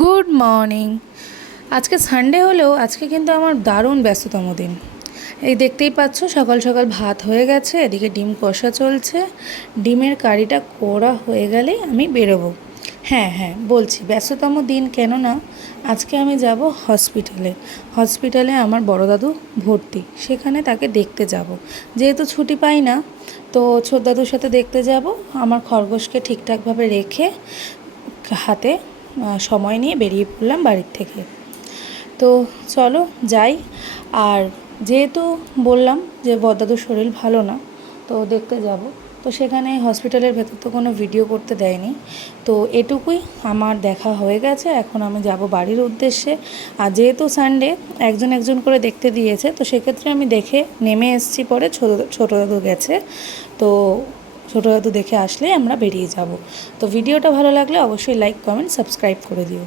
Good morning. আজকে Sunday হলেও আজকে কিন্তু আমার দারুণ ব্যস্ততম দিন। এই দেখতেই পাচ্ছ, সকাল সকাল ভাত হয়ে গেছে, এদিকে ডিম কষা চলছে। ডিমের কারিটা করা হয়ে গেলেই আমি বেরোবো। হ্যাঁ হ্যাঁ বলছি ব্যস্ততম দিন কেন না, আজকে আমি যাব হসপিটালে। হসপিটালে আমার বড় দাদু ভর্তি, সেখানে তাকে দেখতে যাব। যেহেতু ছুটি পাই না, তো ছোট দাদুর সাথে দেখতে যাব। আমার খরগোশকে ঠিকঠাকভাবে রেখে হাতে সময় নিয়ে বেরিয়ে পড়লাম বাড়ির থেকে। তো চলো যাই। আর যেহেতু বললাম যে বড়দাদুর শরীর ভালো না, তো দেখতে যাব, তো সেখানে হসপিটালের ভেতর তো কোনো ভিডিও করতে দেয়নি। তো এটুকুই আমার দেখা হয়ে গেছে, এখন আমি যাব বাড়ির উদ্দেশ্যে। আর যেহেতু সানডে একজন একজন করে দেখতে দিয়েছে, তো সেক্ষেত্রে আমি দেখে নেমে এসেছি। পরে ছোটো দাদু গেছে, তো ছোটো দাদু দেখে আসলে আমরা বেরিয়ে যাব। তো ভিডিওটা ভালো লাগলে অবশ্যই লাইক, কমেন্ট, সাবস্ক্রাইব করে দিও।